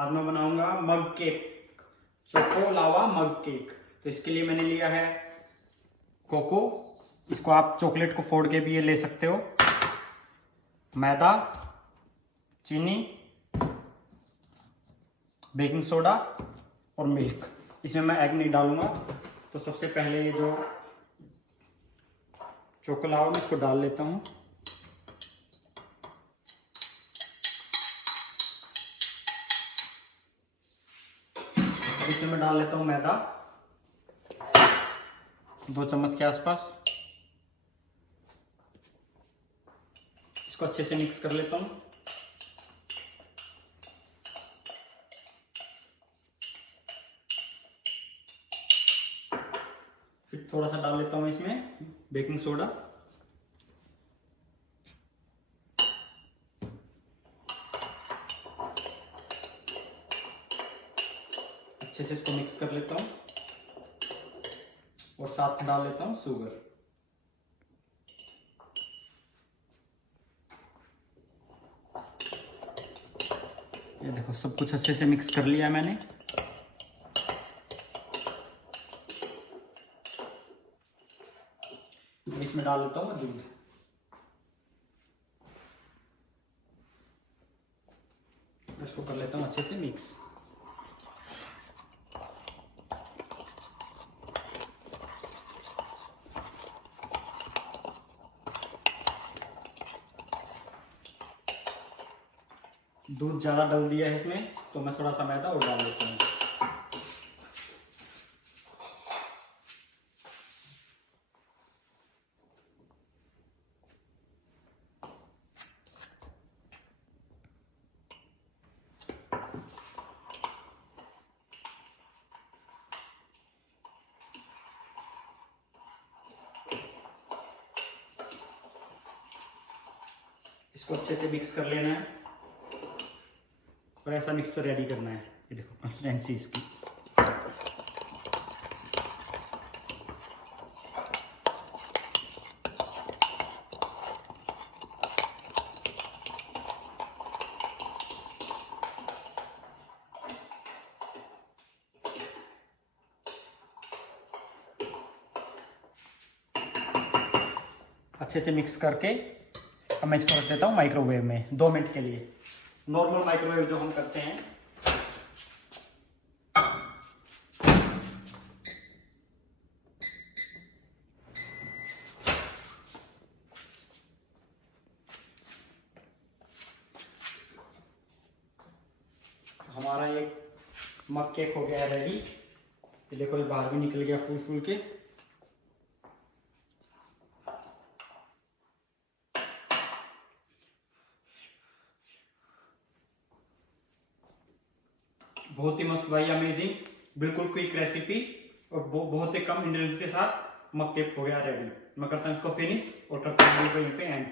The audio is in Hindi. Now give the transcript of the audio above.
आज मैं बनाऊंगा मग केक, चोको लावा मग केक। तो इसके लिए मैंने लिया है कोको, इसको आप चॉकलेट को फोड़ के भी ये ले सकते हो, मैदा, चीनी, बेकिंग सोडा और मिल्क। इसमें मैं एग नहीं डालूंगा। तो सबसे पहले ये जो चोको लावा मैं इसको डाल लेता हूँ। इसमें मैं डाल लेता हूँ मैदा 2 चम्मच के आसपास। इसको अच्छे से मिक्स कर लेता हूँ। फिर थोड़ा सा डाल लेता हूँ इसमें बेकिंग सोडा। अच्छे से इसको मिक्स कर लेता हूँ और साथ में डाल लेता हूँ शुगर। ये देखो सब कुछ अच्छे से मिक्स कर लिया मैंने। इसमें डाल लेता हूँ दूध। इसको कर लेता हूँ अच्छे से मिक्स। दूध ज़्यादा डाल दिया है इसमें, तो मैं थोड़ा सा मैदा और डाल देता हूँ। इसको अच्छे से मिक्स कर लेना है और ऐसा मिक्सचर रेडी करना है। ये देखो कंसिस्टेंसी इसकी। अच्छे से मिक्स करके अब मैं इसको रख देता हूँ माइक्रोवेव में 2 मिनट के लिए। नॉर्मल माइक्रोवेव जो हम करते हैं। हमारा ये मग केक हो गया है रेडी। ये देखो ये बाहर भी निकल गया फूल फूल के। बहुत ही मस्त भाई, अमेजिंग, बिल्कुल क्विक रेसिपी और बहुत ही कम इंग्रेडिएंट के साथ मग केक हो गया रेडी। मैं करता हूँ इसको फिनिश और करता हूँ वीडियो को यहीं पे एंड।